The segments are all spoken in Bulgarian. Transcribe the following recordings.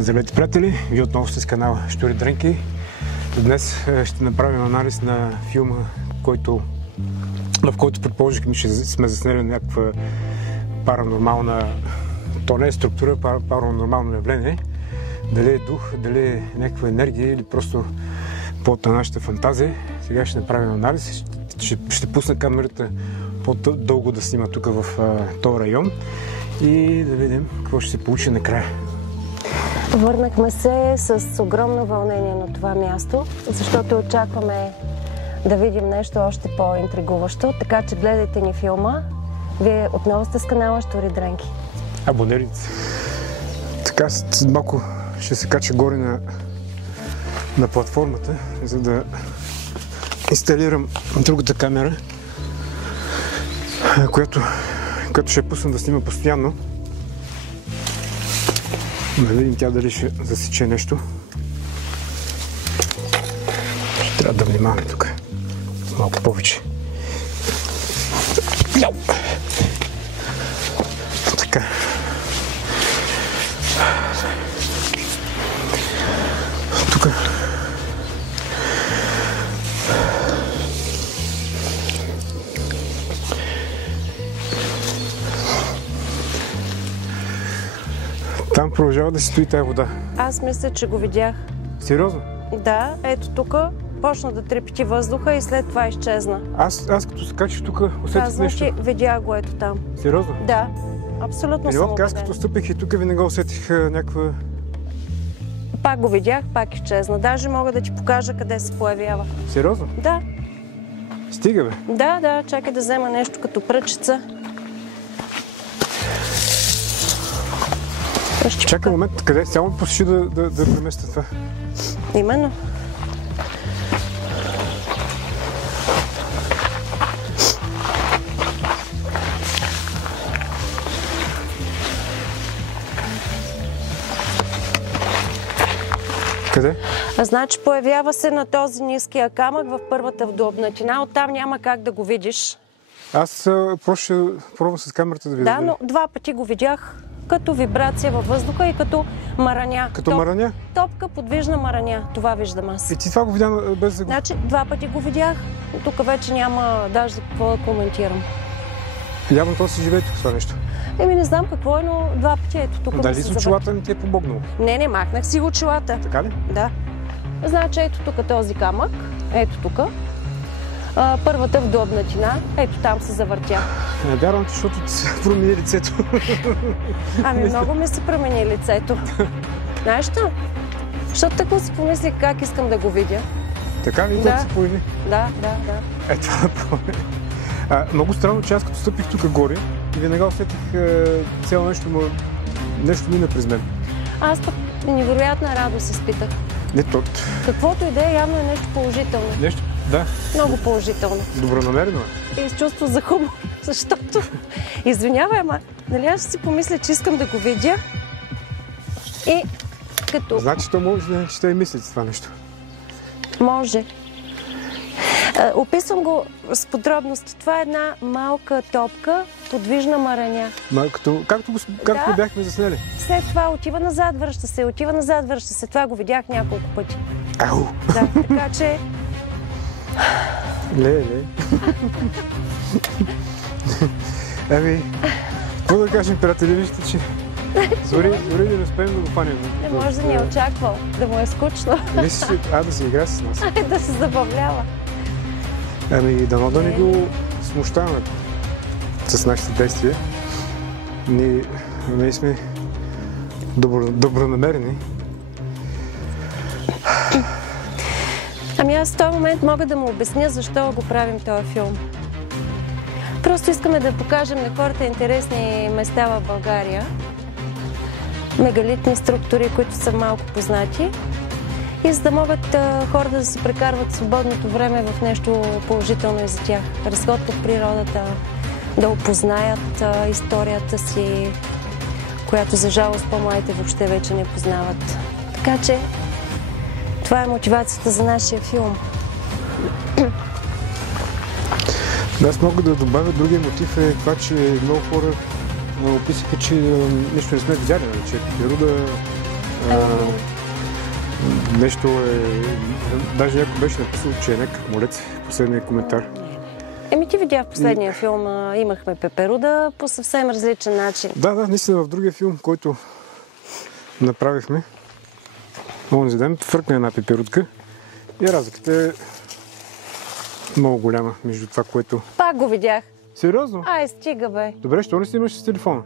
Здравейте, приятели! Вие отново сте с канала Щури Дрънки. Днес ще направим анализ на филма, в който предположихме, че сме заснели някаква паранормална, то не е структура, паранормално явление. Дали е дух, дали е някаква енергия или просто плод на нашата фантазия. Сега ще направим анализ. Ще пусна камерата по-дълго да снима тук в този район и да видим какво ще се получи накрая. Върнахме се с огромно вълнение на това място, защото очакваме да видим нещо още по-интригуващо, така че гледайте ни филма. Вие отново сте с канала Щури Дрънки. Абонирайте се. Така, малко ще се кача горе на платформата, за да инсталирам другата камера, която ще пусна да снима постоянно. Да видим тя дали ще засече нещо. Ще трябва да внимаваме тук малко повече. Така. Тук. Там продължава да си стои тая вода. Аз мисля, че го видях. Сериозно? Да, ето тук почна да трепети въздуха и след това изчезна. Аз като се качих тук, усетих нещо. Казвам, че видях го ето там. Сериозно? Да, абсолютно съм убедена. Аз като стъпих и тук винаги усетих някаква... Пак го видях, пак изчезна. Даже мога да ти покажа къде се появява. Сериозно? Да. Стига, бе. Да, чакай да взема нещо като пръчица. Чакай момент, къде? Само посуши да преместя това. Именно. Къде? Значи появява се на този ниския камък в първата вдлъбнатина. Оттам няма как да го видиш. Аз просто ще пробвам с камерата да видя. Да, но два пъти го видях като вибрация във въздуха и като мараня. Като мараня? Топка, подвижна мараня. Това виждам аз. И ти това го видя без да го... Значи два пъти го видях. Тук вече няма даже за какво да коментирам. Явно то си живее тук това нещо. Не знам какво е, но два пъти ето тук. Дали с очилата не ти е помогнало? Не, махнах си очилата. Така ли? Да. Значи ето тук този камък. Ето тук. Първата вдлъбнатина. Ето там се завъртя. Не вярвам, защото ти се промени лицето. Много ми се промени лицето. Знаеш що? Защото така си помислих как искам да го видя. Така ли? Да. Се появи? Да. Ето това много странно, че аз като стъпих тук горе и веднага усетих цяло нещо мина през мен. Аз пък невероятна радост изпитах. Не тот. Каквото и да е, явно е нещо положително. Нещо, да. Много положително. Добронамерено е. И с чувство за хумор, защото... Извинявай, ама нали аз ще си помисля, че искам да го видя и като... Значи то може да ще и мислите това нещо. Може. Описвам го с подробности. Това е една малка топка, подвижна мараня. Както го бяхме заснели. След това отива назад, връща се. Това го видях няколко пъти. Ау! Да, така че... Ле. Какво да кажем, приятели, вижте, че дори да не успеем да го фанем. Не може да ни е очаквал, да му е скучно. Да си играе с нас. Да се забавлява. Дано да не го смущаваме с нашите действия. Ние сме добронамерени. Аз в този момент мога да му обясня защо го правим този филм. Просто искаме да покажем на хората интересни места в България. Мегалитни структури, които са малко познати. И за да могат хората да си прекарват свободното време в нещо положително и за тях. Да разходват природата, да опознаят историята си, която за жалост по-младите въобще вече не познават. Така че това е мотивацията за нашия филм. Аз мога да добавя другия мотив е това, че много хора описаха, че нищо не сме видяли, че природа Нещо е... Даже някой беше написал, че е някакъв молец. Последния коментар. Ти видя в последния филм, имахме пеперуда по съвсем различен начин. Да, наистина в другия филм, който направихме, онзи ден фръкна една пеперудка и разликата е много голяма между това, което... Пак го видях. Сериозно? Ай, стига бе. Добре, що не снимаш с телефона?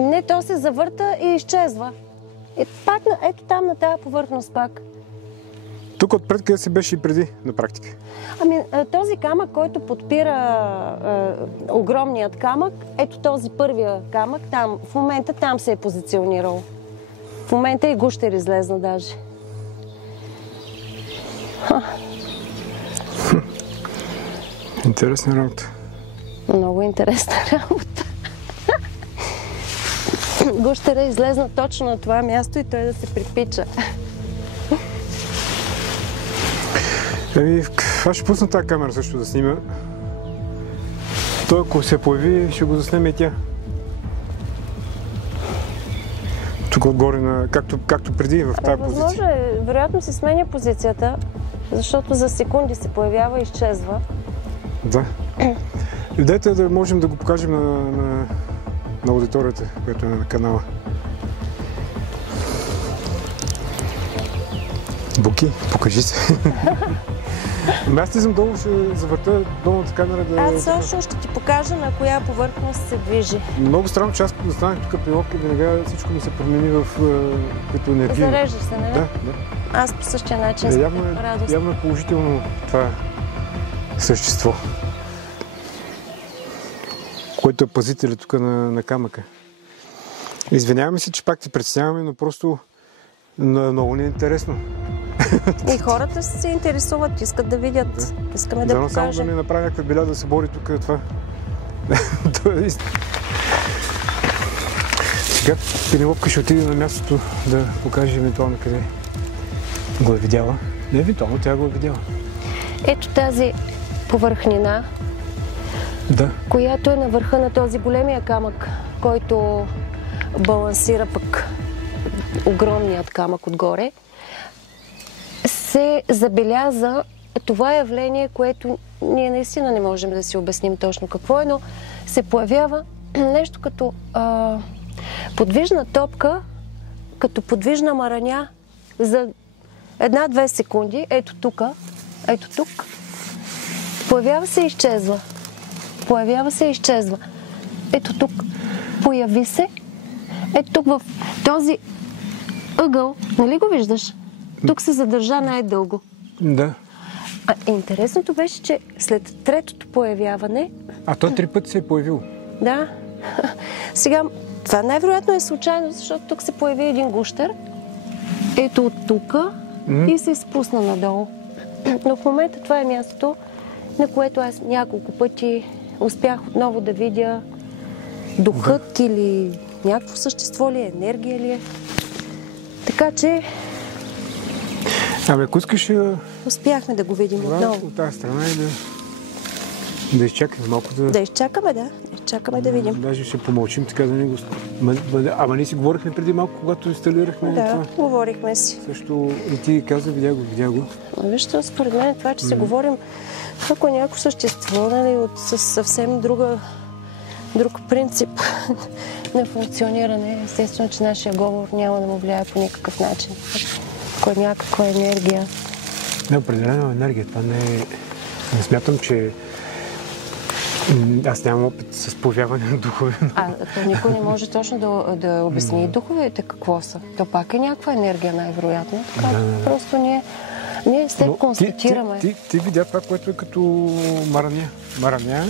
Не, то се завърта и изчезва. И пак, ето там на тази повърхност пак. Тук отпред къде си беше и преди, на практика? Този камък, който подпира огромният камък, ето този първия камък, там, в момента там се е позиционирал. В момента и гущер излезна даже. Интересна работа. Много интересна работа. Гущера излезна точно на това място и той да се припича. Аз ще пусна тази камера също да снима. Той ако се появи, ще го заснеме и тя. Тук отгоре, както преди в тази позиция. Възможно е, вероятно се сменя позицията, защото за секунди се появява и изчезва. Да. Идеята е да можем да го покажем на аудиторията, която е на канала. Буки, покажи се. Аз ти съм долу, ще завърта долната камера да... Аз също ще ти покажа на коя повърхност се движи. Много странно, че аз останах тук при лодка и веднага всичко ми се промени като енергия. Зареждаш се, нали? Да. Аз по същия начин съм радост. Явно е положително това същество, което е пазителя тук на камъка. Извиняваме се, че пак ти представяме, но просто много ни е интересно. И хората се интересуват, искат да видят. Да. Искаме да покажем. Само да ми направи някаква беля да се бори тук това. Сега Пенелопка ще отиде на мястото да покаже евентуално къде го е видяла. Не евентуално, тя го е видяла. Ето тази повърхнина, която е на върха на този големия камък, който балансира пък огромният камък отгоре. Се забеляза това явление, което ние наистина не можем да си обясним точно какво е, но се появява нещо като подвижна топка, като подвижна мараня за 1-2 секунди. Ето тук. Появява се и изчезва. Ето тук. Появи се. Ето тук в този ъгъл. Нали го виждаш? Тук се задържа най-дълго. Да. Интересното беше, че след третото появяване... той 3 пъти се е появил. Да. Сега, това най-вероятно е случайно, защото тук се появи един гущер. Ето от тук и се спусна надолу. Но в момента това е мястото, на което аз няколко пъти успях отново да видя духът или някакво същество ли е, енергия ли е. Така че... ако искаш... Успяхме да го видим отново. От тази страна и да изчакаме малко да... Да изчакаме, да. Изчакаме да видим. Даже ще помълчим, така да не го... Ама ние си говорихме преди малко, когато инсталирахме това. Да, говорихме си. Също и ти каза, видя го. Вижте, според мен това, че се говорим, ако е някакво същество, нали, с съвсем друг принцип на функциониране, естествено, че нашия говор няма да му влияе по никакъв начин. Ако е някаква енергия. Не, определена енергия. Това не е... Не смятам, че... Аз нямам опит с появяване на духове. То никой не може точно да обясни духовете какво са. То пак е някаква енергия, най-вероятно. Така, просто ние след констатираме. Ти видя това, което е като мараня.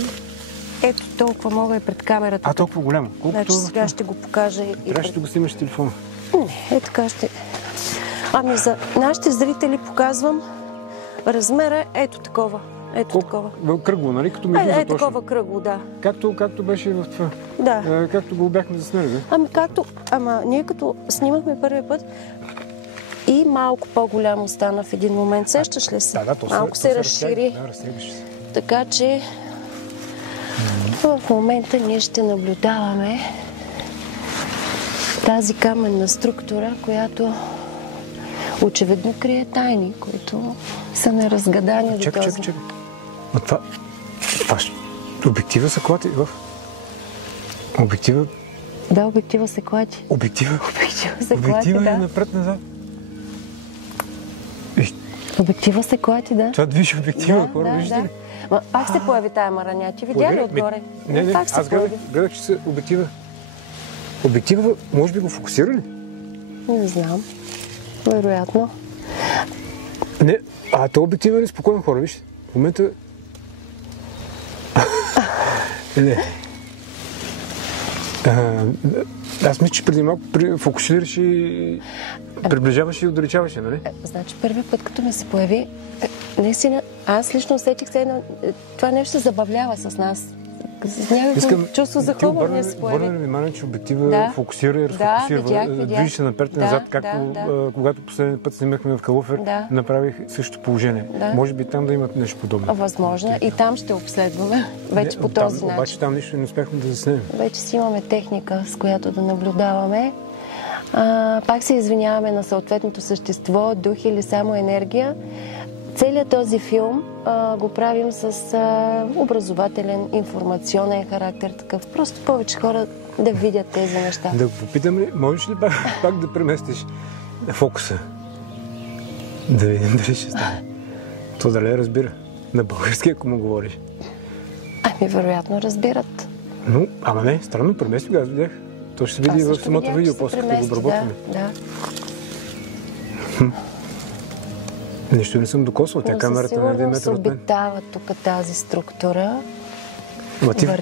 Ето толкова мога и пред камерата. Толкова голямо. Значи сега ще го покажа и... Трябваше да го снимаш с телефона. Не, така ще... За нашите зрители показвам размера ето такова. Кръгло, нали? Като медуза точно. Такова кръгло, да. Както беше в това. Да. Както го бяхме заснели, да? Ние като снимахме първия път и малко по-голямо стана в един момент. Сещаш ли се? Да, малко се разшири. Така че в момента ние ще наблюдаваме тази каменна структура, която очевидно крие тайни, които са неразгадани до този. Чакай. А това обектива са клати в... Обектива... Да, обектива се клати. Обектива се клати, Обектива да. е напред-назад. Обектива се клати, да. Това движи обектива, хора, виждате ли? Ма, пак се появи тая мараня. Ти видя ли отгоре? Не, пак се аз появи. гледах, че са обектива. Обектива, може би го фокусирали? Не знам. Вероятно. Не, то обектива е спокойно, хора, вижте. В момента... Не. Аз мисля, че преди малко фокусираш и приближаваш и отдалечаваш, нали? Значи първи път, като ми се появи, наистина, аз лично усетих се едно, това нещо се забавлява с нас. С някакво чувство за хумор не се появи. Обърна внимание, че обектива фокусира и разфокусира. Движи се напред и назад, както когато последния път снимахме в Калуфер, направих същото положение. Може би там да имат нещо подобно. Възможно. И там ще обследваме вече по този начин. Обаче там нищо не успяхме да заснемем. Вече си имаме техника, с която да наблюдаваме. Пак се извиняваме на съответното същество, дух или само енергия. Целият този филм го правим с образователен, информационен характер такъв. Просто повече хора да видят тези неща. Да го попитам ли, можеш ли пак да преместиш фокуса? Да видим дали ще стане. То дали разбира? На български, ако му говориш. Вероятно разбират. Но, ама не, странно, премести го, аз видях. То ще се види в самото видео, после като го обработваме. Да. Нищо не съм докосвал, тя камерата на 1 метър от мен. се обитава тук тази структура.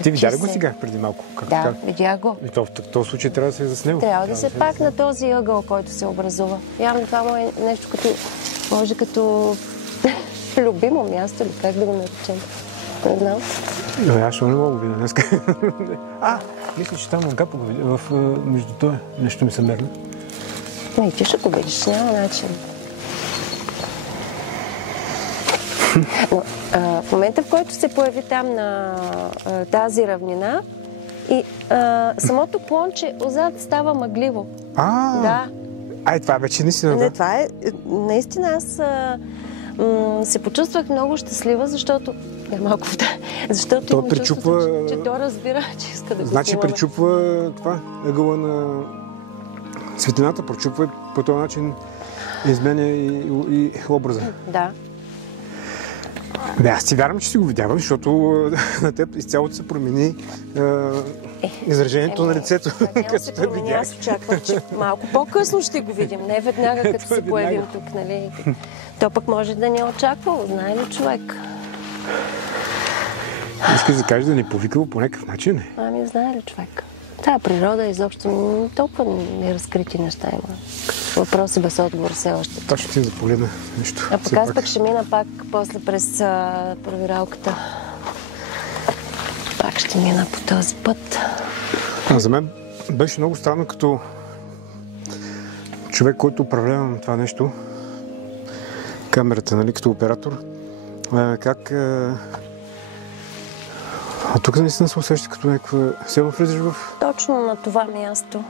Ти видя ли го сега преди малко? Да, видя го. И в този случай трябва да се е заснело. Трябва да се пак на този ъгъл, който се образува. Явно това му е нещо като, може като любимо място или как да го наречем. Не знам. Аз ще не мога да видя днес. Мисля, че там Ангапо го видя. Между това нещо ми се мерна. И ти ще го видиш, няма начин. Но, в момента, в който се появи там на тази равнина и самото клонче отзад става мъгливо. Да. Това вече наистина. Не, това е. Наистина аз се почувствах много щастлива, защото малко вода. Защото има чувство, че то разбира, че иска да го Значи пречупва това, ъгъла на светлината, пречупва и по този начин изменя и образа. Да. Аз ти вярвам, че си го видявам, защото на теб изцяло се промени изражението на лицето. Няма се промени, аз очаквах, че малко по-късно ще го видим, не веднага като се появим тук, нали? То пък може да не е очаквало, знае ли човек? Искаш да кажеш да ни повикало по някакъв начин? Знае ли човек? Тая природа изобщо толкова неразкрити неща има. Въпроси без отговор все още. Точно ти да погледна нещо. Пък аз пък ще мина пак после през провералката. Пак ще мина по този път. За мен беше много странно като човек, който управлявам това нещо, камерата, нали, като оператор, как тук наистина се усеща като някаква... Село влизаш в... Точно на това място.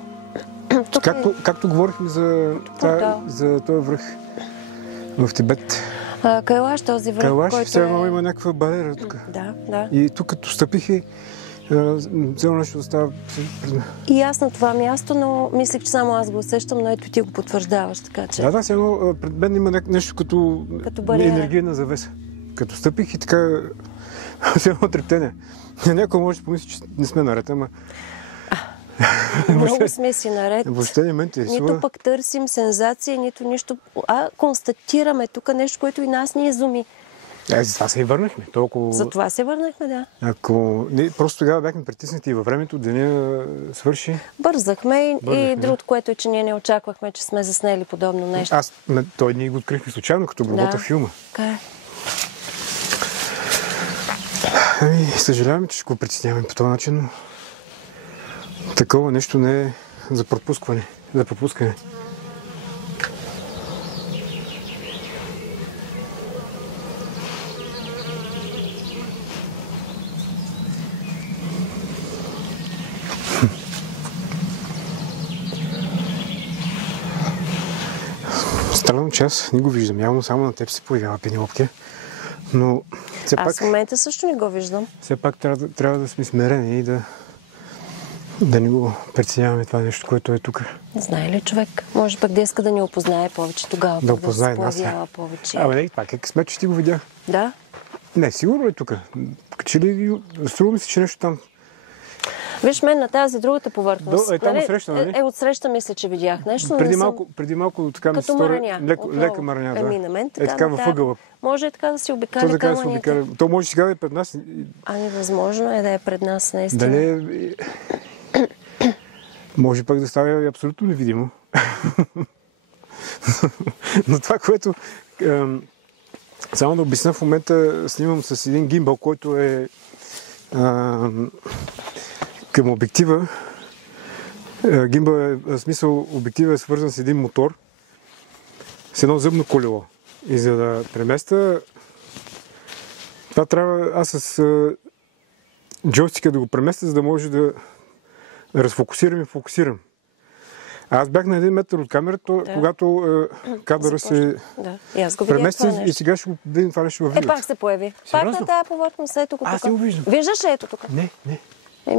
Както говорихме за този връх в Тибет. Кайлаш, този връх, Кайлаш, който все едно има някаква бариера тук. Да. И тук като стъпих и цяло нещо да става пред мен. И аз на това място, но мислех, че само аз го усещам, но ето ти го потвърждаваш, така че... Да, все едно пред мен има нещо като енергийна завеса. Като стъпих и така... Все едно трептение. Някой може да помисли, че не сме наред, ама... Много сме си наред. Въобще не ме интересува. Нито пък търсим сензация, нито нищо, констатираме тук нещо, което и нас ни изуми. За това се и върнахме. За това се върнахме, да. Просто тогава бяхме притиснати и във времето, деня свърши. Бързахме и другото, което е, че ние не очаквахме, че сме заснели подобно нещо. Той ние го открихме случайно, като обработах филма. Съжалявам, че ще го притесняваме по този начин, но такова нещо не е за пропускане. Само че аз не го виждам. Явно само на теб се появява Пенелопке. Но все пак... Аз в момента също не го виждам. Все пак трябва да сме смирени и да не го преценяваме това нещо, което е тук. Знае ли човек? Може пък да иска да ни опознае повече тогава, да опознае да се появява повече. Не, това как сме, че ти го видях. Да? Не, сигурно е тук. Че ли, струва ми се, че нещо там... Виж, мен на тази другата повърхност. Там отсреща, нали? Отсреща мисля, че видях нещо. Преди малко така ми се стори лека мараня, да. На мен, така, така във ъгъла. Може така да си обикаля камъните. То може сега да е пред нас. Възможно е да е пред нас, наистина. Дали може пък да става абсолютно невидимо. Но това, което... Само да обясня, в момента снимам с един гимбал, който е към обектива. Гимбал в смисъл обектива е свързан с един мотор, с едно зъбно колело. И за да преместя, това трябва аз с джойстика да го преместя, за да може да разфокусирам и фокусирам. Аз бях на 1 метър от камерата, когато кадъра се премести и сега ще го видим това нещо във видеото. Пак се появи. Пак на тая повърхност, ето го тук. Аз не го виждам. Виждаш ли ето тук? Не.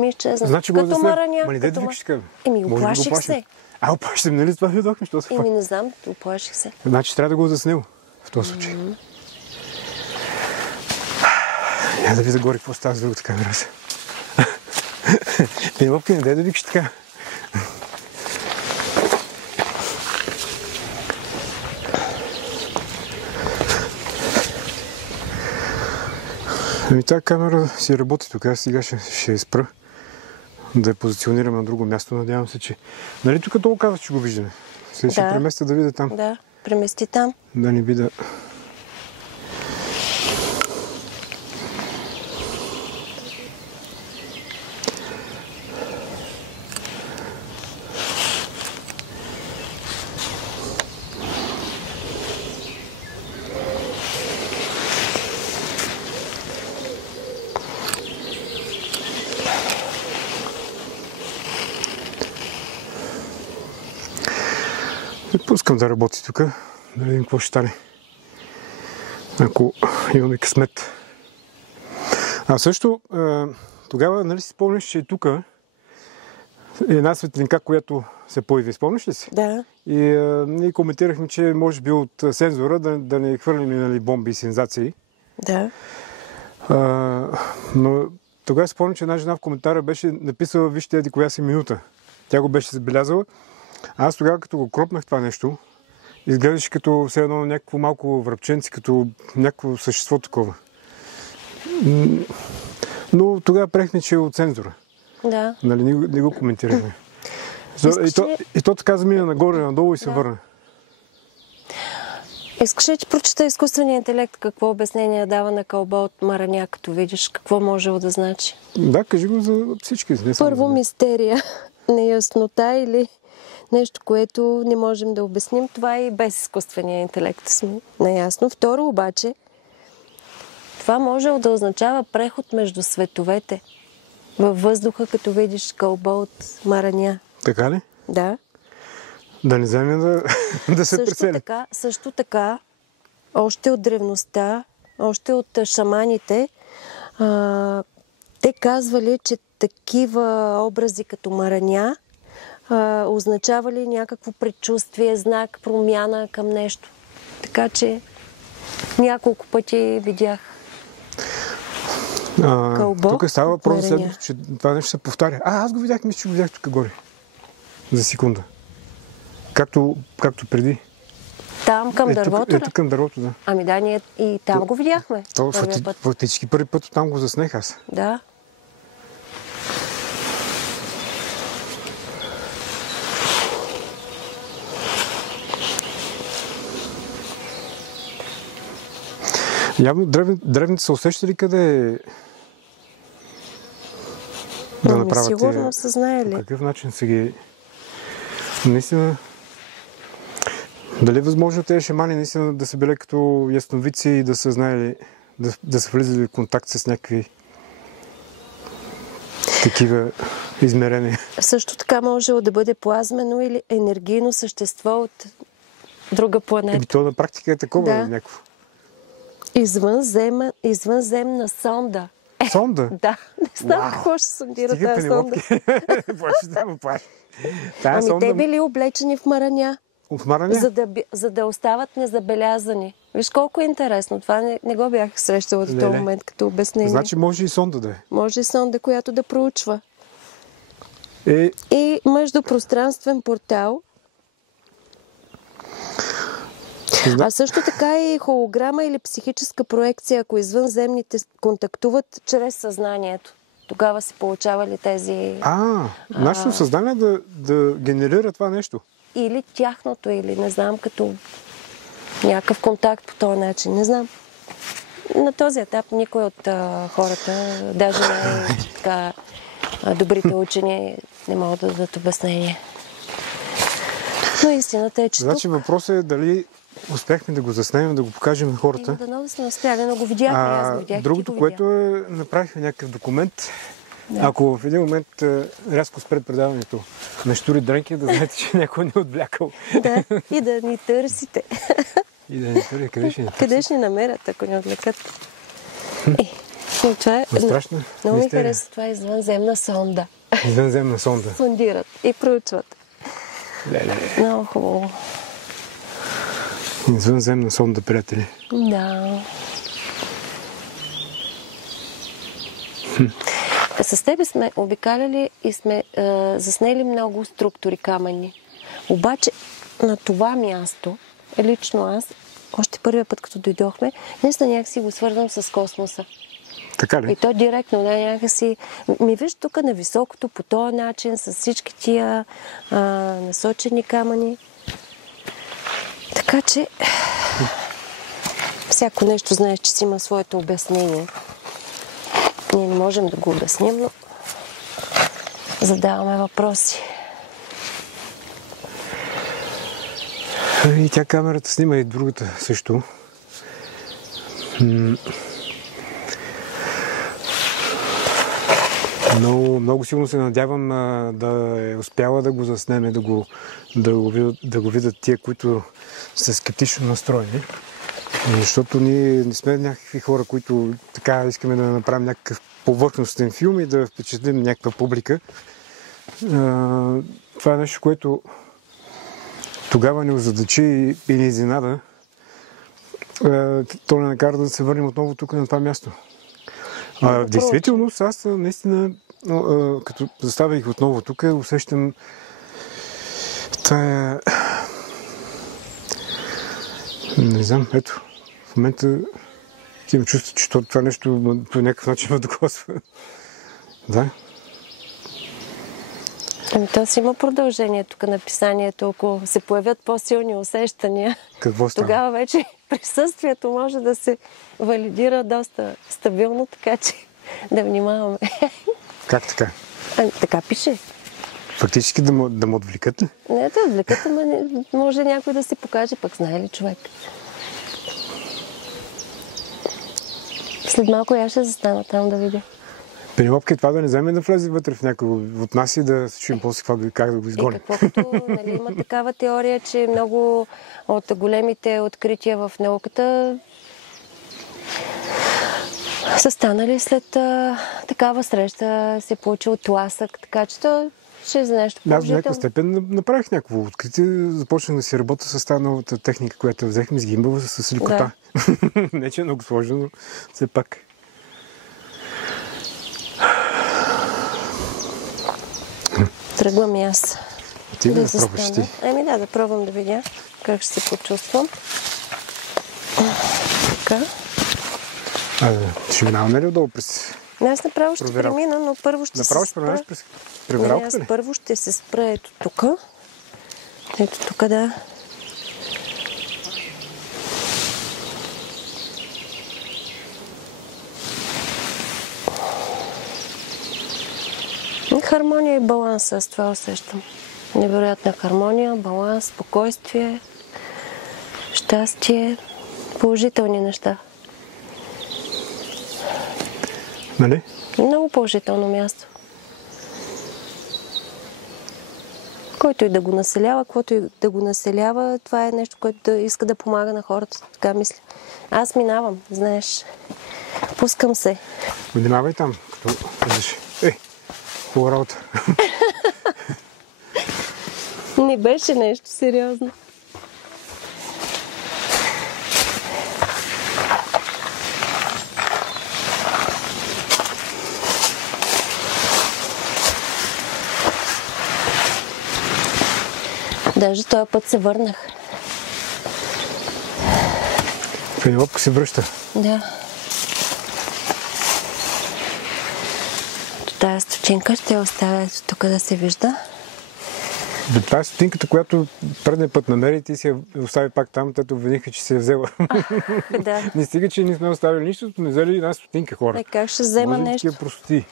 Изчезна. Значи като мараня. Ма не дай да викаш така. Оплаших се. Оплаших, нали това видохме, що се факт? Не знам, оплаших се. Значи трябва да го заснел в този случай. Я да видя горе какво става с другата камера. Пенелопке, не дай да викаш така. Тази камера си работи тук. Аз сега ще спра да я позиционирам на друго място. Надявам се, че... Нали тук долу казах, че го виждаме? Сега ще преместя да видя там. Да, премести там. Да не би да... Пускам да работи тук, да видим какво ще стане, ако имаме късмет. А също, тогава, нали си спомняш, че тук е една светлинка, която се появи. Спомняш ли си? Да. И ние коментирахме, че може би от сензора да не хвърлим, нали, бомби и сензации. Да. Но тогава спомням, че една жена в коментара беше написала, вижте, еди коя си минута. Тя го беше забелязала. Аз тогава, като го кропнах това нещо, изглеждаше като все едно някакво малко връбченце, като някакво същество такова. Но тогава приехме, че е от цензура. Да. Нали, не го коментирахме. И то така замина нагоре, надолу и се върна. Искаш ли, че прочета изкуствения интелект какво обяснение дава на кълбо от мараня, като видиш какво можело да значи? Да, кажи го за всички. Първо, мистерия, неяснота или нещо, което не можем да обясним. Това и без изкуствения интелект сме наясно. Второ обаче, това може да означава преход между световете. Във въздуха, като видиш кълбо от мараня. Така ли? Да. Да не вземе да се прецели. Също така, още от древността, още от шаманите, те казвали, че такива образи като мараня означавали някакво предчувствие, знак, промяна към нещо. Така че няколко пъти видях кълбо. Тук става въпрос за следното, че това нещо се повтаря. Аз го видях, мисля, че го видях тук горе. За секунда. Както преди. Там към дървото? Ето към дървото, да. Ами да, ние и там го видяхме. Фактически първи път там го заснех аз. Да. Явно древните са усещали къде да направят. Сигурно са знаели. По какъв начин са ги... Наистина... Дали е възможно тези шамани наистина да са били като ясновици и да са знаели, да са влизали в контакт с някакви такива измерения? Също така можело да бъде плазмено или енергийно същество от друга планета. То на практика е такова някакво. Извънземна сонда. Сонда? Да, не знам какво ще сондира тази сонда. Те били облечени в мараня. В мараня? За да остават незабелязани. Виж колко е интересно. Това не го бях срещала до този момент като обяснение. Значи може и сонда да е. Може и сонда, която да проучва. И междупространствен портал. А също така и холограма или психическа проекция, ако извънземните контактуват чрез съзнанието. Тогава се получавали тези... нашето съзнание да генерира това нещо. Или тяхното, или не знам, като някакъв контакт по този начин. Не знам. На този етап никой от хората, даже така добрите учени, не могат да дадат обяснение. Но истината е, че значи въпросът е дали успяхме да го заснемем, да го покажем на хората. Дано да сме успяли, но го видяхме, аз го видях. Другото, което направихме някакъв документ. Да. Ако в един момент рязко спред предаването на Щури Дрънки, да знаете, че някой не е отвлякал. Да, и да ни търсите. И да ни търсите. Къде ще ни търсите? Къде ще ни намерят, ако ни отвлекат? Това е... Страшно. Много ми хареса това извънземна сонда. Извънземна сонда. Сондират и проучват. Много хубаво. Извънземна сонда, приятели. Да. С тебе сме обикаляли и сме заснели много структури камъни. Обаче на това място, лично аз, още първия път, като дойдохме, наистина някакси го свързвам с космоса. Така ли? И то директно, някакси... виж тук на високото по този начин, с всички тия насочени камъни. Така че всяко нещо знаеш, че си има своето обяснение. Ние не можем да го обясним, но задаваме въпроси. И тя камерата снима и другата също. Но много силно се надявам да е успяла да го заснеме, да го видят тия, които са скептично настроени. Защото ние не сме някакви хора, които така искаме да направим някакъв повърхностен филм и да впечатлим някаква публика. Това е нещо, което тогава ни озадачи и ни изненада. То не накара да се върнем отново тук на това място. В действителност, аз наистина, като заставих отново тук, усещам тая... Не знам, ето, в момента имам чувство, че това нещо по някакъв начин ме докосва. Да. То си има продължение тук на писанието. Ако се появят по-силни усещания, тогава вече присъствието може да се валидира доста стабилно, така че да внимаваме. Как така? Така пише. Фактически да му отвлекат ли? Не да отвлекат, ама може някой да си покаже, пък знае ли човек. След малко я ще застана там да видя. Пенелопка, това да не вземе да влезе вътре в някого от нас и да се чуем после как да го изгоним. Има такава теория, че много от големите открития в науката са станали след такава среща, се е получил тласък, така че то ще е за нещо положително. Аз в някаква степен направих някакво откритие, започнах да си работя с тази новата техника, която взехме с гимбъл, с лекота. Да. Не, че е много сложно, но все пак. Тръгвам и аз. Ти да пробваш ти? Да пробвам да видя как ще се почувствам. Така. Ще минаваме ли отдолу през... Аз направо ще премина, но първо ще направо ще преминаш през провералката ли? Аз първо ще се спра ето тук. Ето тук, да. Хармония и баланс, аз това усещам. Невероятна хармония, баланс, спокойствие, щастие, положителни неща. Нали? Много положително място. Който и да го населява, който и да го населява, това е нещо, което да иска да помага на хората. Така мисля. Аз минавам, знаеш. Пускам се. Внимавай там, като виждаш. Хубава работа. Не беше нещо сериозно. Даже този път се върнах. Пенелопка се връща. Да. Тая стотинка ще оставя тук да се вижда. Това е стотинката, която предния път намери и ти си я остави пак там, тето обвиниха, че си я взела. Да. Не стига, че не сме оставили нищо, не взели една стотинка, хора. Как ще взема може нещо? Такива простоти.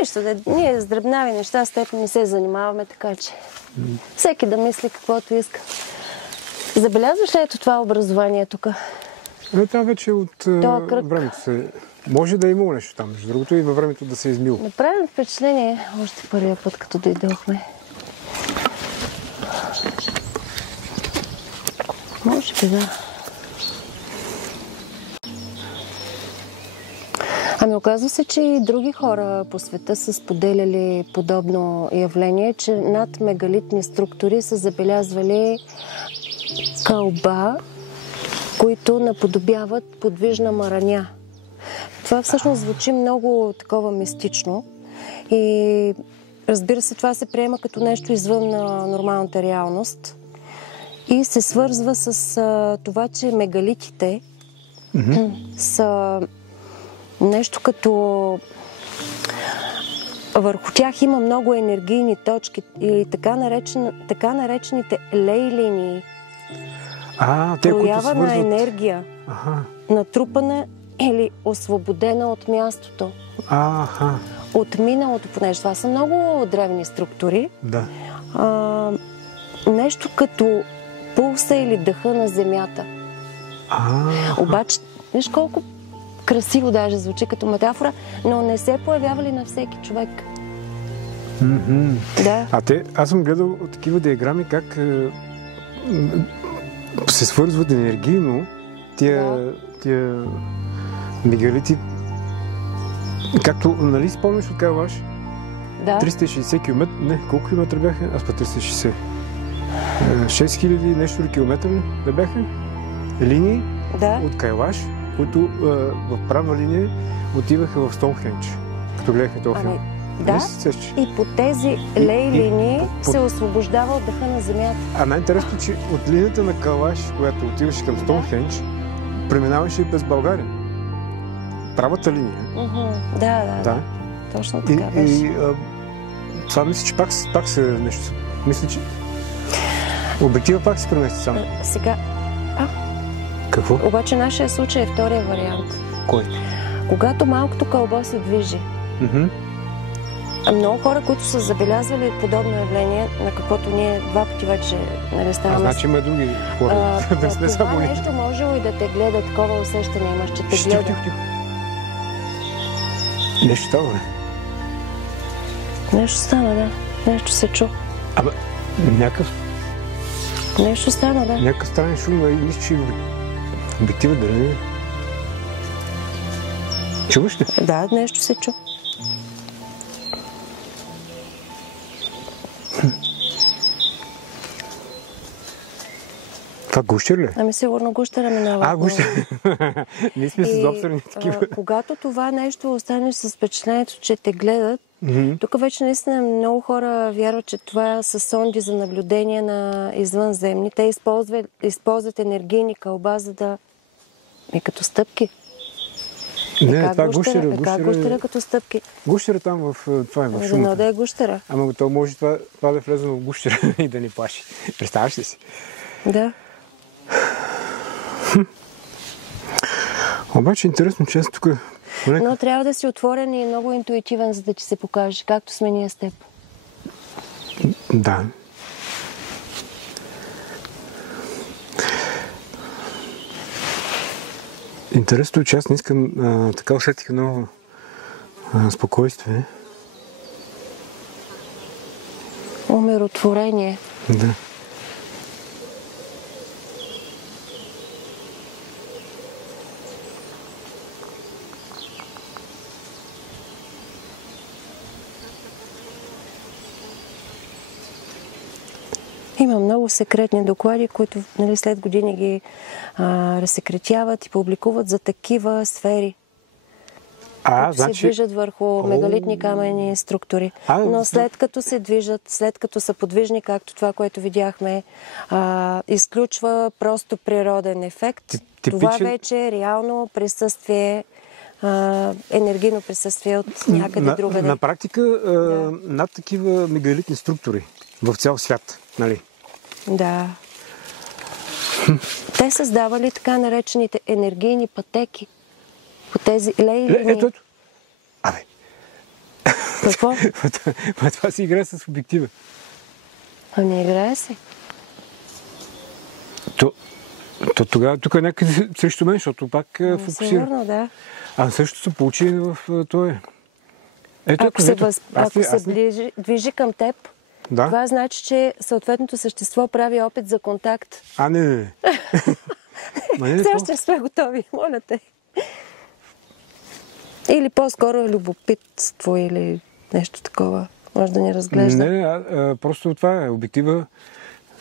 Нищо. Ние с дребнави неща с теб не се занимаваме, така че всеки да мисли каквото иска. Забелязваш ли ето това образование тук? Това вече от времето се... Може да е имало нещо там, между другото и във времето да се е измило. Направим впечатление още първия път, като дойдохме. Може би да. Ами оказва се, че и други хора по света са споделяли подобно явление, че над мегалитни структури са забелязвали кълба, които наподобяват подвижна мараня. Това всъщност звучи много такова мистично и разбира се, това се приема като нещо извън нормалната реалност и се свързва с това, че мегалитите са нещо като... Върху тях има много енергийни точки или така наречените лей-линии. Проява на енергия, натрупана или освободена от мястото. От миналото, понеже това са много древни структури. Да. Нещо като пулса или дъха на земята. Обаче, виж колко красиво даже звучи като метафора, но не се появява ли на всеки човек? Да. Аз съм гледал такива диаграми, как се свързват енергийно тия мегалити. Както, нали спомняш от Кайлаш? Да. 360 км, не, колко километра бяха? Аз път 360. 6000 нещо километра да бяха? Линии от Кайлаш, които в права линия отиваха в Стоунхендж, като гледахме този филм. Да, и по тези лей-линии се освобождава от дъха на земята. Най-интересно, че от линията на Кайлаш, която отиваше към Стоунхендж, преминаваше и през България. Правата линия. Да. Точно така беше. Това мисля, че пак се нещо... Мисля, че... Обектива пак се премести само. Сега... Какво? Обаче нашия случай е втория вариант. Кой? Когато малкото кълбо се движи. Много хора, които са забелязвали подобно явление, на каквото ние два пъти вече ставаме... Значи има други хора. Това нещо можело и да те гледа, такова усещане имаш, че те гледа. Тихо. Нещо става, бе? Нещо стана, да. Нещо се чу. Някакъв... Нещо стана, да. Някакъв странен шум, и мисля, че обектива дали не? Чуваш ли? Да, нещо се чу. Това гущер ли? Сигурно гущера минава. Гущер. Ние сме с обсърни такива. Когато това нещо остане с впечатлението, че те гледат, тук вече наистина много хора вярват, че това са сонди за наблюдение на извънземни. Те използват енергийни кълба, за да... като стъпки. Не, това е гущера. Гущера като стъпки. Гущера там в това е в шумата. Дано да е гущера. То може това да е влезено в гущера и да ни плаши. Представяш ли си? Да. Обаче интересно, че аз тук... Но трябва да си отворен и много интуитивен, за да ти се покаже, както сме ние с теб. Да. Интересно е, че аз не искам... така усетих много спокойствие. Умиротворение. Да. Има много секретни доклади, които след години ги разсекретяват и публикуват за такива сфери. Се движат върху мегалитни каменни структури. Но след като се движат, след като са подвижни, както това, което видяхме, изключва просто природен ефект. Това вече е реално присъствие, енергийно присъствие от някъде другаде. На практика над такива мегалитни структури в цял свят, нали? Да. Те създавали така наречените енергийни пътеки по тези лейни. Ето. Абе. Какво? Това си играе с обектива. Не играе се. То тогава тук е някъде срещу мен, защото пак фокусира. Сигурно, да. Също се получи в този. Ако се движи към теб, това значи, че съответното същество прави опит за контакт. Не. Все още сме готови, моля те. Или по-скоро е любопитство или нещо такова. Може да ни разглежда. Не, просто това е обектива.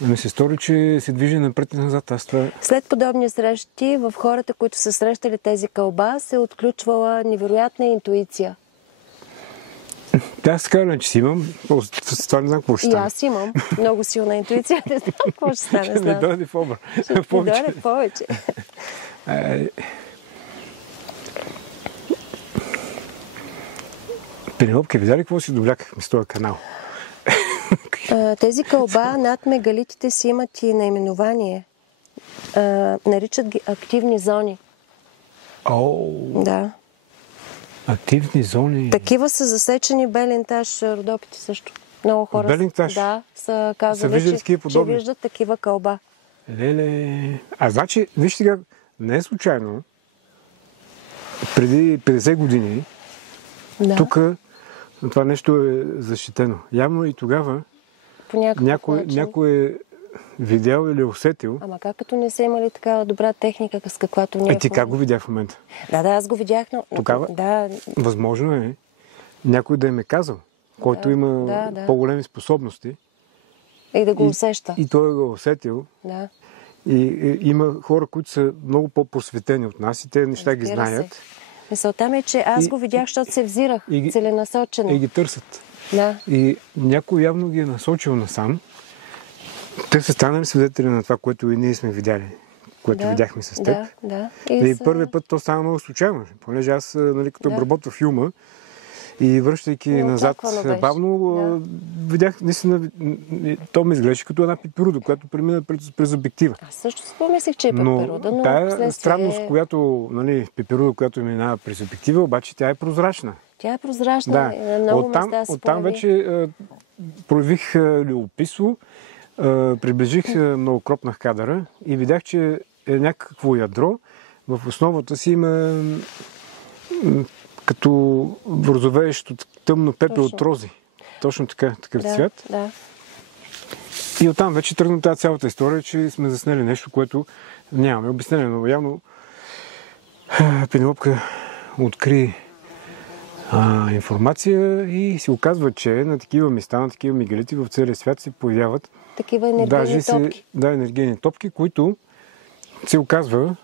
Ми се стори, че се движи напред и назад. След подобни срещи, в хората, които са срещали тези кълба, се отключвала невероятна интуиция. Аз така, че си имам. Това не знам какво ще стане. И аз имам много силна интуиция. Не знам какво ще стане. Ще не дойде в обра. Ще дойде повече. Пенелопка, видя ли какво си довлякахме с този канал? Тези кълба над мегалитите си имат и наименование. Наричат ги активни зони. Да. Активни зони. Такива са засечени Белинтаж, Родопите също. Много хора Белинтаж? Да, са казали, че виждат такива кълба. Леле. Значи, виж сега, не е случайно. Преди 50 години тук това нещо е защитено. Явно и тогава някой е видял или усетил. Ама как като не са имали такава добра техника, с каквато ние... Ти как го видях в момента? Да, аз го видях, но... Тогава възможно е някой да им е казал, който има по-големи способности. И да го усеща. И той го усетил. Да. И има хора, които са много по-просветени от нас и те неща ги знаят. Мисълта ми е, че аз го видях, защото се взирах целенасочено. И ги търсят. Да. И някой явно ги е насочил насам. Те са станали свидетели на това, което и ние сме видяли, което видяхме с теб. И първият път то стана много случайно, понеже аз, като обработвах филма и връщайки назад бавно, видях, наистина, то ми изглеждаше като една пиперуда, която премина през обектива. Аз също си помислих, че е пиперуда, но тая странност, която, пиперуда, която минава през обектива, обаче тя е прозрачна. Тя е прозрачна. На много места се оттам вече проявих любопитство, приближих, много кропнах кадъра и видях, че е някакво ядро. В основата си има като розовеещо тъмно пепел от рози. Точно така, такъв цвят. Да. И оттам вече тръгна тази цялата история, че сме заснели нещо, което нямаме обяснение, но явно Пенелопка откри информация и се оказва, че на такива места, на такива мегалити в целия свят се появяват такива енергийни топки. Енергийни топки, които се оказва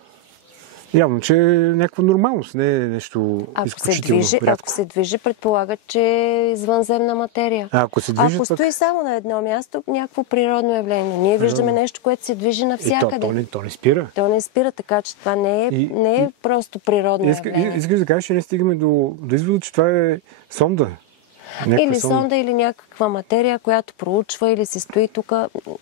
явно, че е някаква нормалност, не е нещо изключително рядко. Ако се движи, предполагат, че е извънземна материя. Ако стои само на едно място, някакво природно явление. Ние виждаме нещо, което се движи навсякъде. То не спира. То не спира, така че това не е просто природно явление. Искаш да кажеш, че не стигаме до извода, че това е сонда. Или сонда, или някаква материя, която проучва, или се стои тук.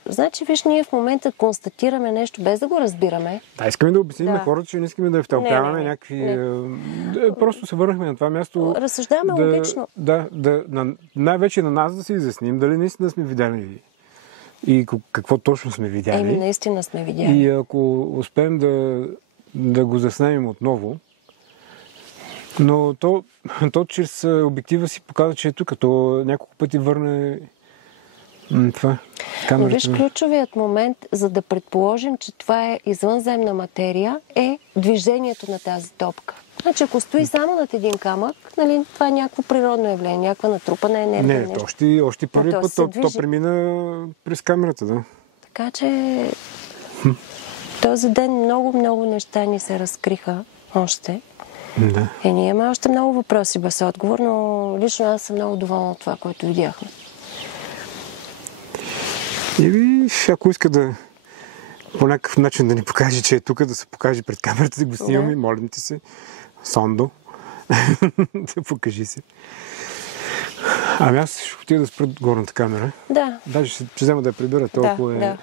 Значи, виж, ние в момента констатираме нещо, без да го разбираме. Искаме да обясним на хората, че не искаме да втълпяваме някакви... Просто се върнахме на това място... Разсъждаваме логично. Най-вече на нас да се изясним, дали наистина сме видяли и какво точно сме видяли. Наистина сме видяли. И ако успеем да го заснемем отново, но то чрез обектива си показва, че е тук. То няколко пъти върне Това. Но Камерата. виж, ключовият момент, за да предположим, че това е извънземна материя, е движението на тази топка. Значи, ако стои само над един камък, нали, това е някакво природно явление, някаква натрупана енергия. Не, още първият път то премина през камерата, да. Така че този ден много неща ни се разкриха още. Да. Ние имаме още много въпроси без отговор, но лично аз съм много доволна от това, което видяхме. И ако иска да по някакъв начин да ни покаже, че е тук, да се покаже пред камерата, да го снимаме, молим ти се. Сондо, да покажи се. Ами аз ще отида да спра горната камера. Да. Даже ще взема да я прибера толкова да.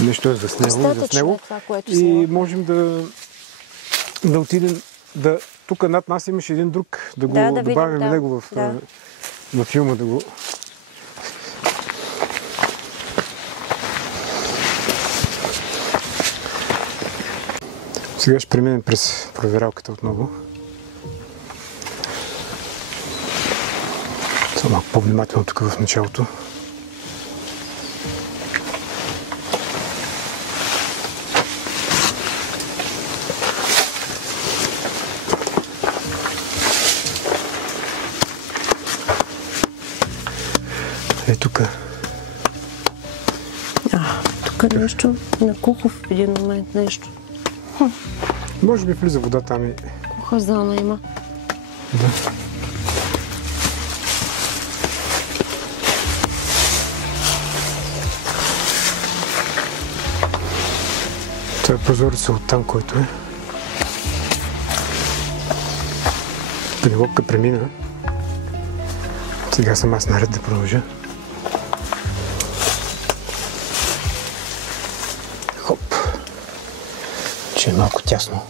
Нещо е заснело. Това, което и можем да отидем тук над нас имаше един друг, да го добавим него в филма, да го... Сега ще преминем през проверялката отново. Само малко по-внимателно тук в началото. Тук. Тук нещо накухо в един момент нещо. Може би влиза вода там и... Куха зона има. Да. Това е прозореца от там, който е. Пенелопка премина. Сега съм аз наред да продължа. Хоп. Че е малко тясно.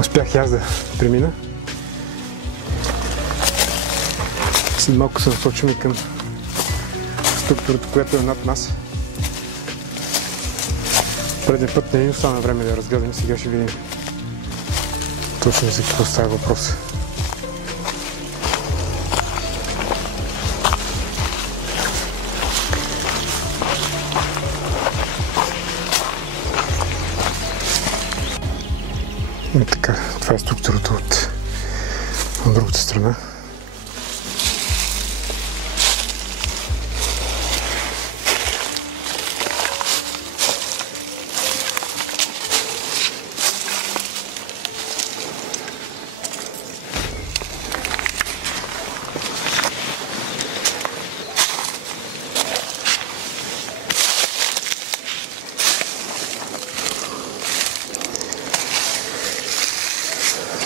Успях и аз да премина. След малко се насочим към структурата, която е над нас. Предния път не ни остана време да я разгледаме, сега ще видим точно за какво става въпрос. И така, това е структурата от другата страна.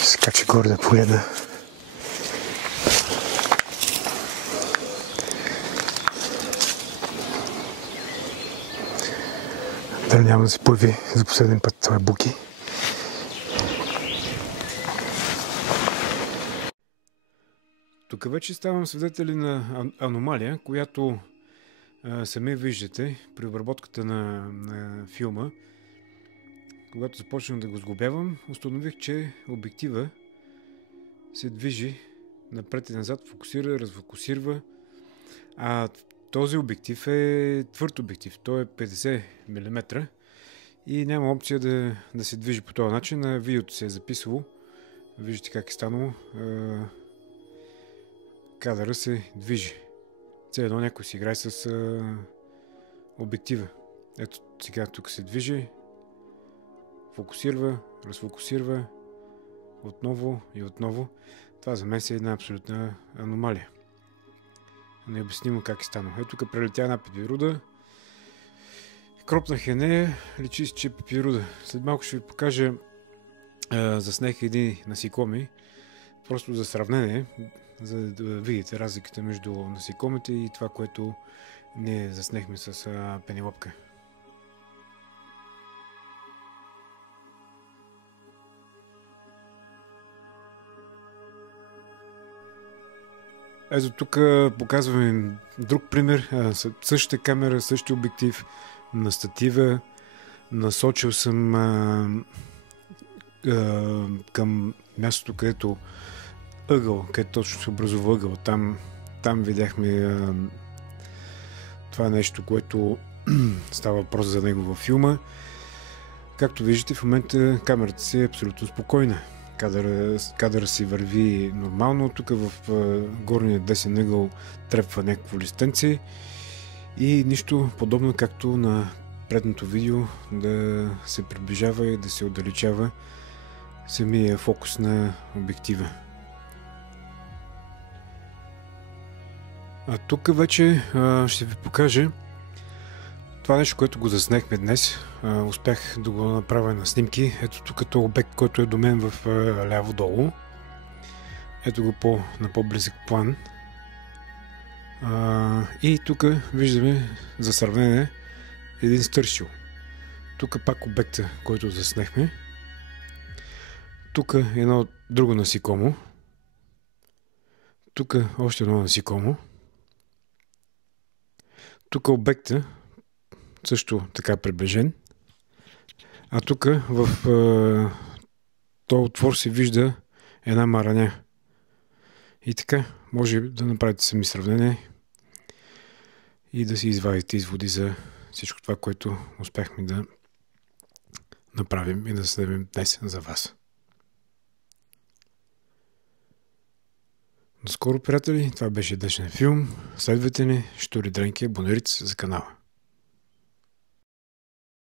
Скача горе да погледна. Дали няма да се появи за последен път това буки. Тук вече ставам свидетели на аномалия, която сами виждате при обработката на филма. Когато започнах да го сглобявам, установих, че обектива се движи напред и назад, фокусира, разфокусирва. А този обектив е твърд обектив. Той е 50 мм и няма опция да се движи по този начин. На видеото се е записвало. Виждате как е станало. Кадъра се движи. Все едно някой си играе с обектива. Ето сега тук се движи. Фокусирва, разфокусирва, отново и отново. Това за мен е една абсолютна аномалия. Необяснимо как е станало. Ето тук прелетя една пепируда. Кропнах я нея, личи си, че е пепируда. След малко ще ви покажа заснех едни насекоми. Просто за сравнение, за да видите разликата между насекомите и това, което ние заснехме с пенелопка. Ето тук показваме друг пример. Същата камера, същия обектив на статива. Насочил съм към мястото, където ъгъл, където точно се образува ъгъл. Там видяхме това нещо, което става въпрос за него във филма. Както виждате, в момента камерата си е абсолютно спокойна. Кадъра си върви нормално. Тук в горния десен ъгъл трепва някакво листенце и нищо подобно, както на предното видео, да се приближава и да се отдалечава самия фокус на обектива. А тук вече ще ви покажа това нещо, което го заснехме днес. Успях да го направя на снимки. Ето тук е обект, който е до мен в ляво долу. Ето го на по-близък план. И тук виждаме за сравнение един стършил. Тук пак обекта, който заснехме. Тук едно друго насекомо. Тук още едно насекомо. Тук обекта също така приближен. А тук в този отвор се вижда една мараня. И така, може да направите сами сравнение и да си извадите изводи за всичко това, което успяхме да направим и да съдебим днес за вас. До скоро, приятели! Това беше днешния филм. Следвайте ни, Штури Дренки, абонирайте се за канала.